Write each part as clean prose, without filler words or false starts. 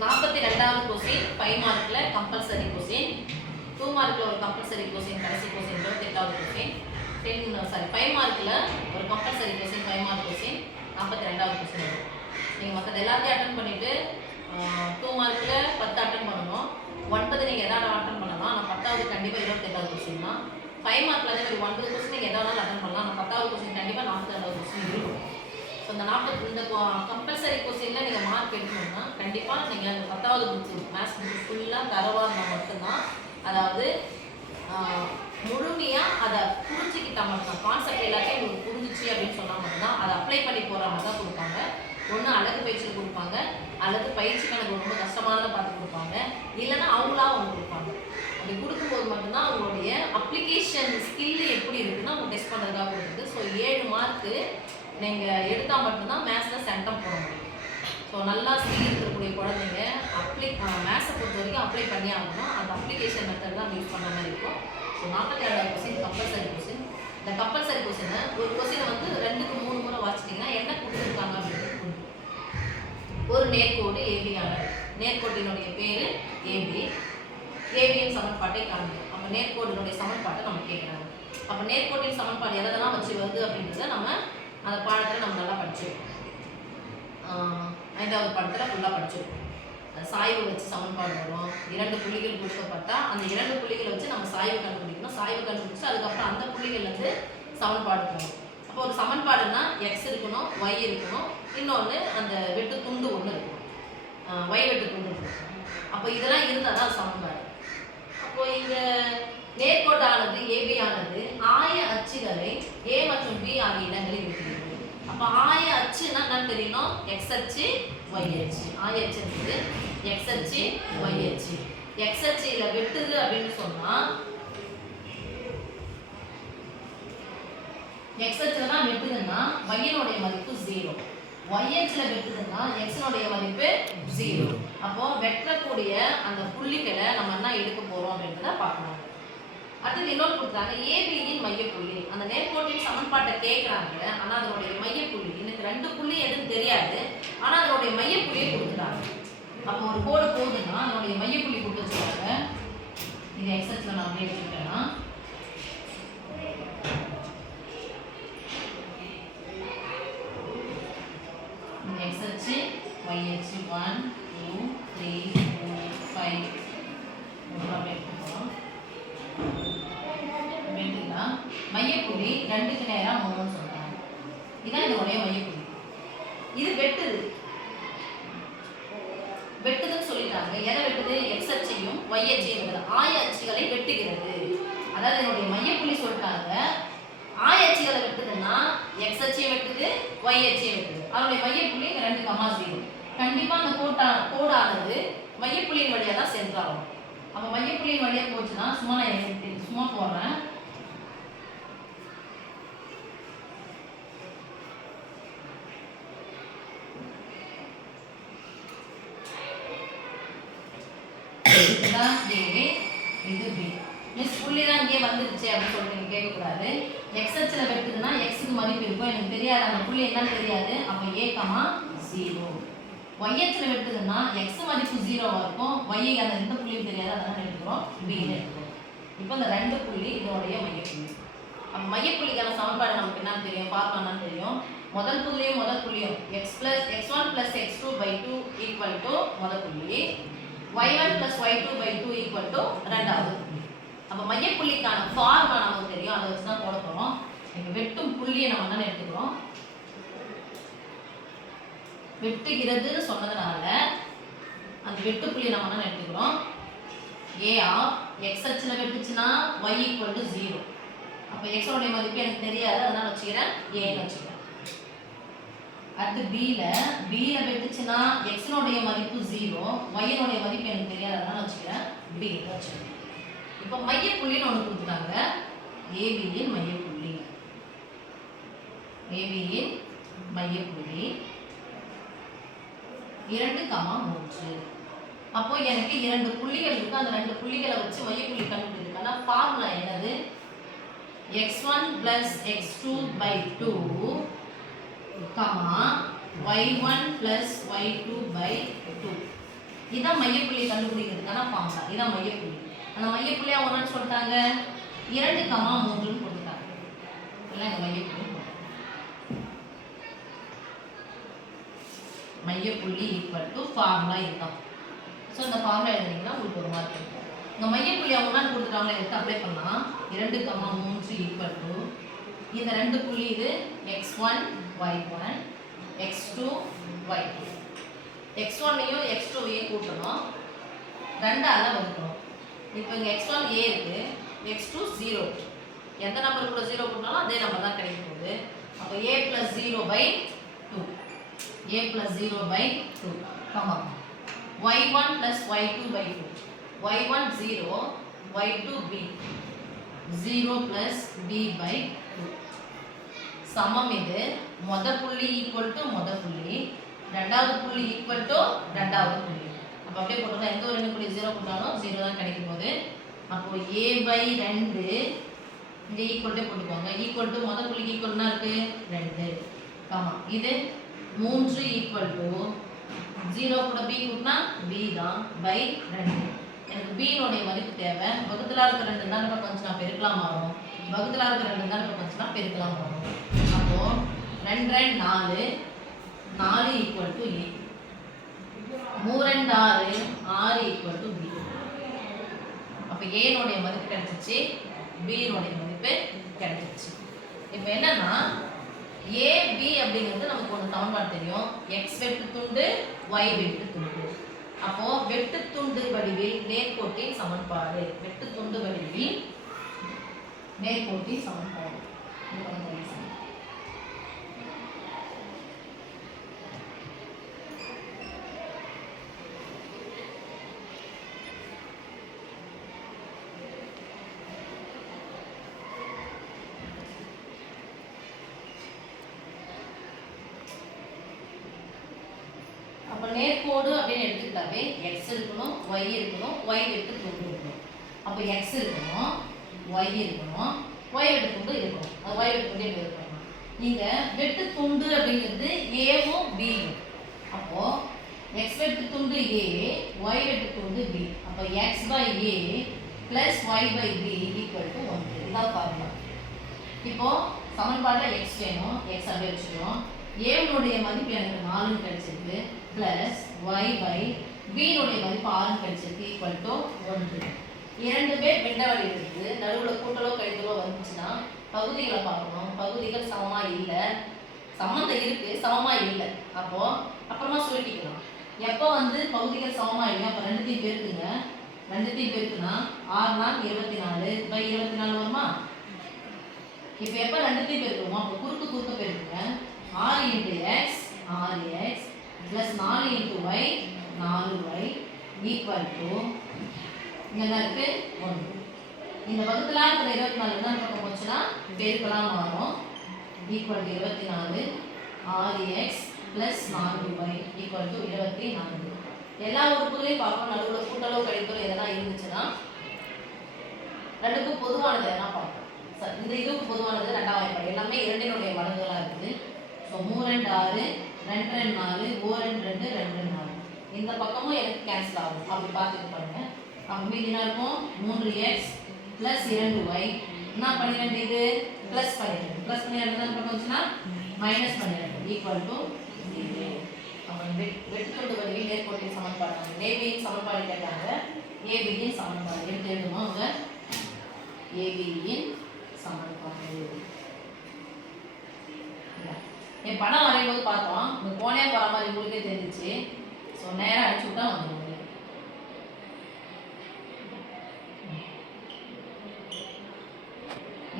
42வது question 5 மார்க்ல compulsory question 2 மார்க்ல ஒரு கம்பல்சரி क्वेश्चन கடைசி क्वेश्चन 28வது क्वेश्चन 5 மார்க்ல ஒரு கம்பல்சரி क्वेश्चन 5 மார்க் क्वेश्चन 42வது क्वेश्चन வரும். நீங்க மத்த எல்லாத்தையும் அட்டெண்ட் பண்ணிட்டு 2 மார்க்ல 10 அட்டெண்ட் பண்ணனும். 9 நீங்க எதாவது அட்டெண்ட் பண்ணலாம். ஆனா 10வது கண்டிப்பா 28வது क्वेश्चन தான். 5 மார்க்ல அதே மாதிரி 9 क्वेश्चन நீங்க எதாவது அட்டெண்ட் பண்ணலாம். ஆனா 10வது क्वेश्चन கண்டிப்பா 42வது क्वेश्चन இருக்கும். இந்த 40 இந்த கம்பல்சரி क्वेश्चनல நீங்க மார்க் எடுக்கணும்னா கண்டிப்பா நீங்க அந்த 10வது புக் மேத்ஸ் புக் ஃபுல்லா தரவா இருந்தா மட்டும் தான், அதாவது முழுமையா அத புரிஞ்சிக்கிட்டா மட்டும் தான், கான்செப்ட் எல்லாத்தையும் உங்களுக்கு புரிஞ்சிச்சு அப்படின்னு சொன்னா மட்டும் தான் அதை அப்ளை பண்ணி போற மாதிரி தான் கொடுப்பாங்க. ஒன்று அழகு பயிற்சியில் கொடுப்பாங்க, அல்லது பயிற்சி கணக்கு ரொம்ப கஷ்டமானதை பார்த்து கொடுப்பாங்க, இல்லைன்னா அவங்களா அவங்க கொடுப்பாங்க. அப்படி கொடுக்கும்போது மட்டும்தான் அவங்களுடைய அப்ளிகேஷன் ஸ்கில் எப்படி இருக்குன்னா அவங்க டெஸ்ட் பண்ணுறதுக்காக கொடுக்குது. ஸோ 7 மார்க்கு நீங்கள் எடுத்தால் மட்டும்தான் மேத்ஸில் சென்டம் போட முடியும். ஸோ நல்லா ஸ்கில் இருக்கக்கூடிய குழந்தைங்க மேத்ஸை பொறுத்த வரைக்கும் அப்ளை பண்ணி ஆகணும். அந்த அப்ளிகேஷன் மெத்தட் தான் யூஸ் பண்ண மாதிரி இருக்கும். ஸோ 42வது கொஸ்டின் கம்பல்சரி கொஸ்டின். இந்த கம்பல்சரி கொஸ்டினை ஒரு கொஸ்டினை வந்து 2க்கு 3 முறை வாசிச்சிட்டிங்கன்னா என்ன கொடுத்துருக்காங்க அப்படின்றது புரியும். ஒரு நேர்கோடு ஏபியான நேர்கோட்டினுடைய பேர் ஏபி, ஏபியின் சமன்பாட்டை காண்போம். அப்போ நேர்கோட்டினுடைய சமன்பாட்டை நம்ம கேட்குறாங்க. அப்போ நேர்கோட்டின் சமன்பாடு எதெல்லாம் வச்சு வருது அப்படின்றத நம்ம அந்த பாடத்தில் நம்ம நல்லா படிச்சிருக்கோம். 5வது பாடத்தில் ஃபுல்லாக படிச்சிருக்கோம். சாய்வு வச்சு சமன்பாடு வரும். 2 புள்ளிகள் கொடுக்கப்பட்டால் அந்த 2 புள்ளிகளை வச்சு நம்ம சாய்வு கண்டுபிடிக்கணும். சாய்வு கண்டுபிடிச்சு அதுக்கப்புறம் அந்த புள்ளிகள்லேருந்து சமன்பாடு போகணும். அப்போ ஒரு சமன்பாடுனா எக்ஸ் இருக்கணும், ஒய் இருக்கணும், இன்னொன்று அந்த வெட்டு துண்டு ஒன்று இருக்கணும், ஒய் வெட்டு துண்டு இருக்கணும். அப்போ இதெல்லாம் இருந்தால் தான் சமன்பாடு. அப்போ இந்த நேர்கோட்டானது ஏபி ஆனது ஆய அச்சுகளை ஏ மற்றும் பி ஆகிய இடங்களில் இருக்கிறது. அப்போ ஆய அச்சுன்னா என்ன தெரியணும்? எக்ஸ் அச்சு, ஒய் அச்சு. ஆய அச்சு இருக்குது எக்ஸ் அச்சு, ஒய் அச்சு. எக்ஸ் அச்சுல வெட்டுது அப்படின்னு சொன்னா எக்ஸ் அச்சுல தான் வெட்டுதுன்னா ஒய்யினுடைய மதிப்பு 0, ஒய் அச்சுல வெட்டுதுன்னா எக்ஸினுடைய மதிப்பு 0. அப்போ வெட்டக்கூடிய அந்த புள்ளிகளை நம்ம என்ன எடுக்க போறோம் அப்படின்றத பார்க்கணும். அடுத்து இன்னொரு கொடுத்தாங்க ஏபியின் மையப்புள்ளி. அந்த நேர்கோட்டின் சமன்பாட்டை கேட்குறாங்க, ஆனால் அதனுடைய மையப்புள்ளி எனக்கு 2 புள்ளி எதுவும் தெரியாது, ஆனால் அதனுடைய மையப்புள்ளியை கொடுத்துட்டாங்க. அப்போ ஒரு கோடு போகுதுன்னா அதனுடைய மையப்புள்ளி கொடுத்து வச்சுருக்காங்க. இது எக்ஸஸ்ல நான் அப்படியே வச்சுக்கிட்டேன்னா எக்ஸ் அச்சு, ஒய் அச்சு 1 2 3 4 5 அப்படியே எடுத்துக்கலாம். மையப்புள்ளி 2க்கு நேரா 3ன்னு சொல்றாங்க. இதான் இதனுடைய மையப்புள்ளி. இது வெட்டுதுன்னு சொல்லிட்டாங்க. எதை வெட்டுது? எக்ஸ் அச்சையும் ஒய் அச்சையும் ஆய அச்சுகளை வெட்டுகிறது. அதாவது என்னுடைய மையப்புள்ளி சொல்லிட்டாங்க, ஆய அச்சுகளை வெட்டுதுன்னா எக்ஸ் அச்சையும் வெட்டுது, ஒய் அச்சையும் வெட்டுது. அதனுடைய மையப்புள்ளி 2,0. கண்டிப்பா அந்த கோடானது மையப்புள்ளியின் வழியா தான் சென்றாகும். அப்ப மையப்புள்ளியின் வழியா போச்சுன்னா சும்மா போடுறேன். இதுதான் ஏ, இது பி. மிஸ் புள்ளி தான் இங்கே வந்துருச்சு அப்படின்னு சொல்லிட்டு நீங்கள் கேட்கக்கூடாது. எக்ஸ் அச்சில் வெட்டுதுன்னா எக்ஸுக்கு மதிப்பு இருக்கும், எனக்கு தெரியாது அந்த புள்ளி என்னன்னு தெரியாது. அப்போ ஏ, 0. ஒய் அச்சில் வெட்டுதுன்னா எக்ஸ் மதிப்பு 0 இருக்கும், ஒய்யை அந்த 2 புள்ளியும் தெரியாது, அதனால எடுத்துக்கிறோம் பின்னு எடுத்துக்கிறோம். இப்போ இந்த 2 புள்ளி இதோடைய மையப்புள்ளி. அப்போ மையப்புள்ளிக்கான சமன்பாடு நமக்கு என்னன்னு தெரியும், பார்க்கலாம் என்னன்னு தெரியும். முதல் புள்ளியும் x1 + x2/2 = முதல் புள்ளி, y1 + y2/2 = ரெண்டாவது புள்ளி. அப்போ மையப்புள்ளிக்கான ஃபார்முலா நமக்கு தெரியும், அதை வச்சு தான் போட போகிறோம். இப்போ வெட்டும் புள்ளியை நம்ம என்ன எடுத்துக்கிறோம், வெட்டுகிறதுன்னு சொன்னதுனால அந்த வெட்டு புள்ளியை நம்ம என்ன எடுத்துக்கிறோம், a ஆஃப் x அச்சில் வெட்டுச்சுன்னா y = 0. அப்போ x உடைய மதிப்பு எனக்கு தெரியாது, அதனால வச்சுக்கிறேன் ஏன்னு வச்சுக்கிறேன். அடுத்து b ல வெட்டுச்சுன்னா x உடைய மதிப்பு 0, y உடைய மதிப்பு எனக்கு தெரியாது, அதனால வச்சுக்கிறேன் b வச்சுக்கிறேன். இப்போ மையப்புள்ளின்னு ஒன்று கொடுத்துட்டாங்க, ஏபியின் மையப்புள்ளி. ஏபியின் மையப்புள்ளி 2,3. அப்போ எனக்கு 2 புள்ளிகள் இருக்கு, அந்த 2 புள்ளிகளை வச்சு மையப்புள்ளி கண்டுபிடிக்கிறதுக்கான ஃபார்முலா என்னது, x1 + x2/2, y1 + y2/2. இதான் மையப்புள்ளி கண்டுபிடிக்கிறதுக்கான ஃபார்முலா. இதான் மையப்புள்ளி. அந்த மையப்புள்ளியா ஒன்றுன்னு சொல்லிட்டாங்க 2,3ன்னு போட்டுட்டாங்க. இல்லை இந்த மையப்புள்ளி மையப்புள்ளி ஈக்குவல் டு ஃபார்முலா இதுதான். ஸோ இந்த ஃபார்முலா எழுதுனீங்கன்னா உங்களுக்கு ஒரு மார்க் இருக்கும். இந்த மையப்புள்ளி ஒன்றான்னு கொடுத்துட்டாங்களே எடுத்து அப்ளை பண்ணலாம். 2,3 ஈக்குவல் டு இந்த ரெண்டு புள்ளி இது x1 y1 x2 y2. x1ஐயும் x2ஐயும் கூட்டணும், 2ஆல வகுக்கணும். இப்போ இங்கே x1 a இருக்கு, x2 0. எந்த நம்பர் கூட 0 கூட்டினாலும் அதே நம்பர் தான் கிடைக்க போகுது. அப்போ a + 0/2 a + 0/2 comma y1 + y2/2 y1 0 y2 b 0 + b/2 சமம். இது மொத புள்ளி ஈக்குவல் டு மொத புள்ளி, ரெண்டாவது புள்ளி ஈக்குவல் டு ரெண்டாவது புள்ளி. அப்போ அப்படியே போட்டுக்கலாம். எந்த ஒரு ரெண்டு புள்ளி 0 போட்டாலும் 0 தான் கிடைக்கும் போது. அப்போ a/2 இங்கே ஈக்குவல்ட்டே போட்டுக்கோங்க. ஈக்குவல் டு மொத புள்ளிக்கு ஈக்குவல்னா இருக்கு 2 கமா இது 3 ஈக்குவல் டு 0 கூட b கூட்டினா b தான் பை 2. எனக்கு b னுடைய மதிப்பு தேவை. வகுத்துல இருக்க 2 தான் நம்ம கொஞ்சம் நான் பெருக்கலாம் மாறும். வகுத்துல இருக்க 2 தான் நம்ம கொஞ்சம் நான் பெருக்கலாம் மாறும். அப்போ 2 2 4 4 equal to a 3 2 6 6 equal to b. அப்போ a னுடைய மதிப்பு கிடைச்சிச்சு, b னுடைய மதிப்பு கிடைச்சிச்சு. இப்போ என்னன்னா a b அப்படிங்கிறது நமக்கு ஒரு சமன்பாடு தெரியும். x வெட்டு துண்டு y வெட்டு துண்டு. அப்போ வெட்டு துண்டு வடிவில் நேர்கோட்டின் சமன்பாடு. வெட்டு துண்டு வடிவில் நேர்கோட்டின் சமன்பாடு. அப்போ நேர்கோடு அப்படின்னு எடுத்துக்கிட்டாவே x இருக்கணும், y இருக்கணும், y வெட்டு துண்டு இருக்கணும். அப்போ x இருக்கணும், y இருக்கணும், y வெட்டு துண்டு இருக்கணும். அது y வெட்டு துண்டு எப்படி இருக்கணும்? நீங்க வெட்டு துண்டு அப்படிங்கிறது a-வும் b-யும். அப்போ x வெட்டு துண்டு a, y வெட்டு துண்டு b. அப்போ x/a + y/b = 1. இதான் ஃபார்முலா. இப்போ சமன்பாடுல x வேணும், x அப்படியே வச்சுக்கிறோம். a னுடைய மதிப்பு எனக்கு 4ன்னு கிடைச்சிருக்கு பிளஸ் y/b னுடைய மதிப்பு 6ன்னு கிடைச்சிருக்கு = 1. இரண்டு பேர் விண்டவழி இருக்கு. நடுவில் கூட்டலோ கழித்தலோ வந்துச்சுன்னா பகுதிகளை பார்க்கணும். பகுதிகள் சமமா இல்லை, சம்மந்தம் இருக்கு சமமா இல்லை. அப்போ அப்புறமா சுருக்கிக்கலாம். எப்போ பகுதிகள் சமமா இல்லை அப்போ ரெண்டுத்தையும் பெருக்குங்க. ரெண்டுத்தையும் பெருக்குனா 6 4 24/24 வருமா? இப்போ எப்போ ரெண்டுத்தையும் பெருக்குவோமோ அப்போ குறுக்கு குறுக்க பெருக்குங்க. 6 × x 6x + 4 × y 4y = இங்கே என்ன இருக்கு 1. இந்த வகுத்துல இருக்கிற 24 தான் பக்கம் போச்சுன்னா பெருக்கலாம் மாறும். =24 6x + 4y = 24. எல்லா உறுப்புகளையும் பார்ப்போம். நடுவில் கூட்டலோ கழித்தலோ எதனா இருந்துச்சுன்னா ரெண்டுக்கும் பொதுவானது எதனா பார்ப்போம். இந்த இதுக்கு பொதுவானது 2ஆம் வாய்ப்பாடு. எல்லாமே 2னுடைய மடங்குகளாக இருக்குது. ஸோ 3 2 6 2 2 4 1 2 2 2 4. இந்த பக்கமும் எனக்கு கேன்சல் ஆகும். அப்படி பார்த்துட்டு பாருங்க. அப்போ மீதி என்ன இருக்கும்? 3x + 2y என்ன 12 இது +12 +12 தான் பக்கம் வந்துச்சுன்னா -12 = 0. அப்போ வெட்டுத்துண்டு வடிவில் நேர்கோட்டின் சமன்பாடு. ஏபியின் சமன்பாடு கேட்டாங்க. ஏபியின் சமன்பாடு எடுத்து எழுதணும். அவங்க ஏபியின் சமன்பாடு. என் படம் வரையும்போது பார்த்தோம், இந்த கோணையா போகிற மாதிரி உங்களுக்கே தெரிஞ்சிச்சு. ஸோ நேராக அடிச்சு விட்டா வந்துடும்.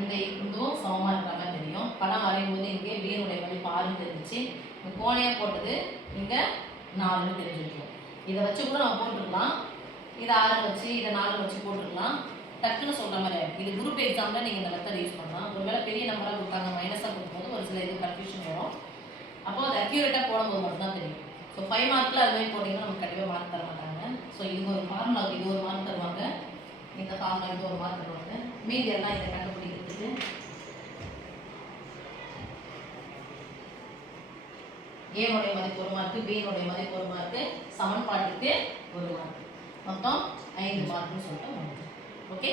இந்த இதுவும் சமமாக இருக்கிற மாதிரி தெரியும். படம் வரையும்போது இங்கே பீனுடைய மதிப்பு 6ன்னு தெரிஞ்சிச்சு. இந்த கோணையாக போட்டது இங்கே 4ன்னு தெரிஞ்சிருக்கும். இதை வச்சு கூட நம்ம போட்டுருக்கலாம். இதை 6 வச்சு இதை 4 வச்சு போட்டுருக்கலாம். டக்குன்னு சொல்கிற மாதிரி ஆகிடும். இது குரூப் எக்ஸாமில் நீங்கள் இந்த மெத்தட் யூஸ் பண்ணலாம். ஒருவேளை பெரிய நம்பராக கொடுத்தாங்க மைனஸாக கொடுக்கும்போது ஒரு சில இது கன்ஃபியூஷன் வரும். அப்போ அது அக்யூரேட்டாக போடும்போது மட்டும்தான் தெரியும். ஸோ 5 மார்க்கில் அது மாதிரி போட்டிங்கன்னா நமக்கு கண்டிப்பாக மார்க் தர மாட்டாங்க. ஸோ இது ஒரு ஃபார்முலாவுக்கு இது ஒரு மார்க் தருவாங்க, இந்த ஃபார்முலா இது ஒரு மார்க் தருவாங்க. மீதி எல்லாம் இதை கண்டுபிடிக்கிறதுக்கு ஏனுடைய மதிப்பு 1 மார்க்கு, பியினுடைய மதிப்பு 1 மார்க்கு, சமன்பாட்டுக்கு 1 மார்க். மொத்தம் 5 மார்க்னு சொல்லிட்டு ஓகே.